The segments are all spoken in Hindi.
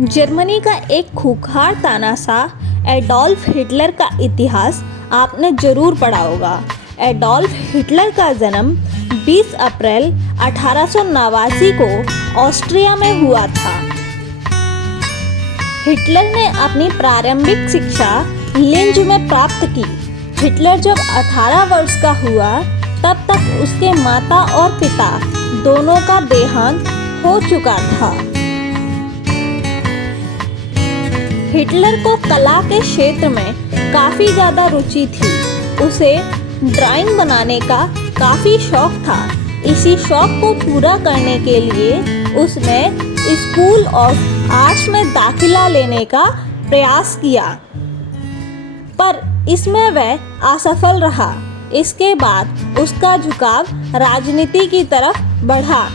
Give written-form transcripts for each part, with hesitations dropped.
जर्मनी का एक खूंखार तानाशाह एडोल्फ हिटलर का इतिहास आपने जरूर पढ़ा होगा। एडोल्फ हिटलर का जन्म 20 अप्रैल 1889 को ऑस्ट्रिया में हुआ था। हिटलर ने अपनी प्रारंभिक शिक्षा लिंज में प्राप्त की। हिटलर जब 18 वर्ष का हुआ तब तक उसके माता और पिता दोनों का देहांत हो चुका था। हिटलर को कला के क्षेत्र में काफ़ी ज़्यादा रुचि थी। उसे ड्राइंग बनाने का काफ़ी शौक था। इसी शौक को पूरा करने के लिए उसने स्कूल ऑफ आर्ट्स में दाखिला लेने का प्रयास किया, पर इसमें वह असफल रहा। इसके बाद उसका झुकाव राजनीति की तरफ बढ़ा।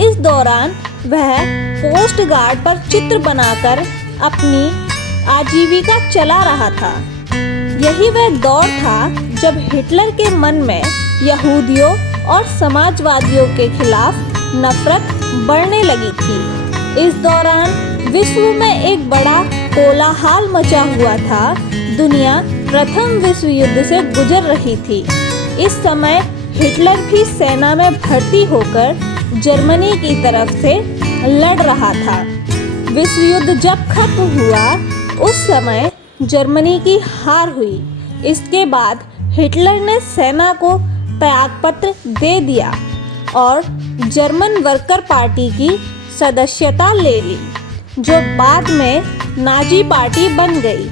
इस दौरान वह पोस्ट गार्ड पर चित्र बनाकर अपनी आजीविका चला रहा था। यही वह दौर था जब हिटलर के मन में यहूदियों और समाजवादियों के खिलाफ नफरत बढ़ने लगी थी। इस दौरान विश्व में एक बड़ा कोलाहल मचा हुआ था। दुनिया प्रथम विश्व युद्ध से गुजर रही थी। इस समय हिटलर भी सेना में भर्ती होकर जर्मनी की तरफ से लड़ रहा था। विश्व युद्ध जब खत्म हुआ उस समय जर्मनी की हार हुई। इसके बाद हिटलर ने सेना को त्यागपत्र दे दिया और जर्मन वर्कर पार्टी की सदस्यता ले ली, जो बाद में नाजी पार्टी बन गई।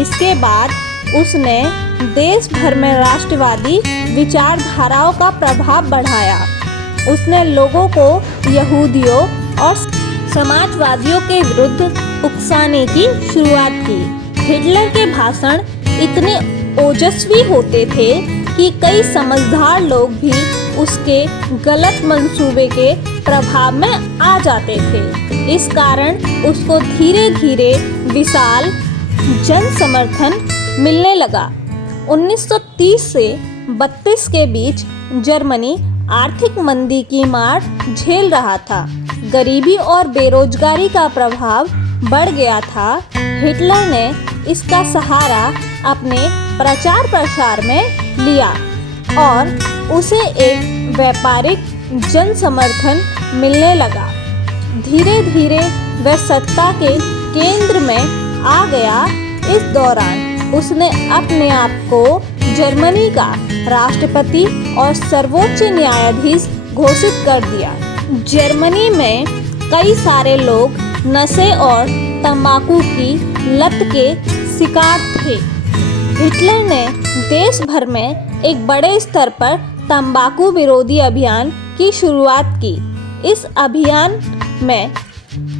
इसके बाद उसने देश भर में राष्ट्रवादी विचारधाराओं का प्रभाव बढ़ाया। उसने लोगों को यहूदियों और समाजवादियों के विरुद्ध उकसाने की शुरुआत की। हिटलर के भाषण इतने ओजस्वी होते थे कि कई समझदार लोग भी उसके गलत मंसूबे के प्रभाव में आ जाते थे। इस कारण उसको धीरे धीरे विशाल जन समर्थन मिलने लगा। 1930 से 32 के बीच जर्मनी आर्थिक मंदी की मार झेल रहा था। गरीबी और बेरोजगारी का प्रभाव बढ़ गया था। हिटलर ने इसका सहारा अपने प्रचार प्रसार में लिया और उसे एक व्यापारिक जन समर्थन मिलने लगा। धीरे धीरे वह सत्ता के केंद्र में आ गया। इस दौरान उसने अपने आप को जर्मनी का राष्ट्रपति और सर्वोच्च न्यायाधीश घोषित कर दिया। जर्मनी में कई सारे लोग नशे और तंबाकू की लत के शिकार थे। हिटलर ने देश भर में एक बड़े स्तर पर तंबाकू विरोधी अभियान की शुरुआत की। इस अभियान में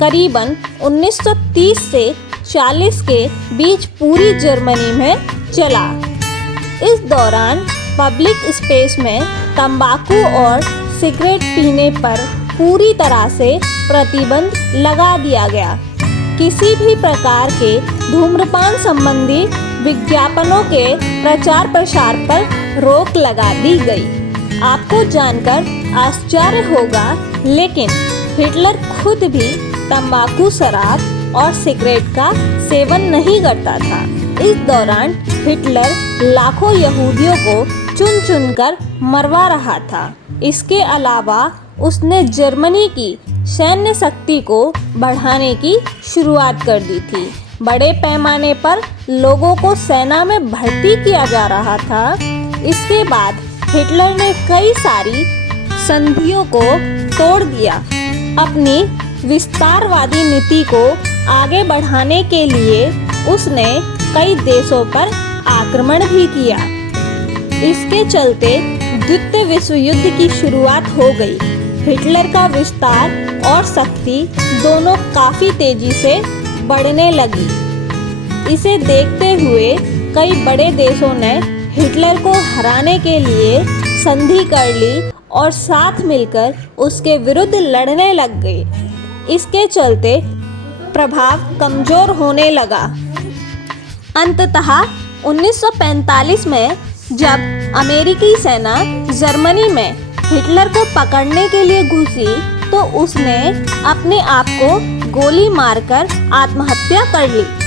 करीबन 1930 से 40 के बीच पूरी जर्मनी में चला। इस दौरान पब्लिक स्पेस में तंबाकू और सिगरेट पीने पर पूरी तरह से प्रतिबंध लगा दिया गया। किसी भी प्रकार के धूम्रपान संबंधी विज्ञापनों के प्रचार प्रसार पर रोक लगा दी गई। आपको जानकर आश्चर्य होगा, लेकिन हिटलर खुद भी तंबाकू, शराब और सिगरेट का सेवन नहीं करता था। इस दौरान हिटलर लाखों यहूदियों को चुन चुनकर मरवा रहा था। इसके अलावा उसने जर्मनी की सैन्य शक्ति को बढ़ाने की शुरुआत कर दी थी। बड़े पैमाने पर लोगों को सेना में भर्ती किया जा रहा था। इसके बाद हिटलर ने कई सारी संधियों को तोड़ दिया। अपनी विस्तारवादी नीति को आगे बढ़ाने के लिए उसने कई देशों पर आक्रमण भी किया। इसके चलते द्वितीय विश्व युद्ध की शुरुआत हो गई। हिटलर का विस्तार और शक्ति दोनों काफ़ी तेजी से बढ़ने लगी। इसे देखते हुए कई बड़े देशों ने हिटलर को हराने के लिए संधि कर ली और साथ मिलकर उसके विरुद्ध लड़ने लग गए। इसके चलते प्रभाव कमज़ोर होने लगा। अंततः 1945 में जब अमेरिकी सेना जर्मनी में हिटलर को पकड़ने के लिए घुसी तो उसने अपने आप को गोली मारकर आत्महत्या कर ली।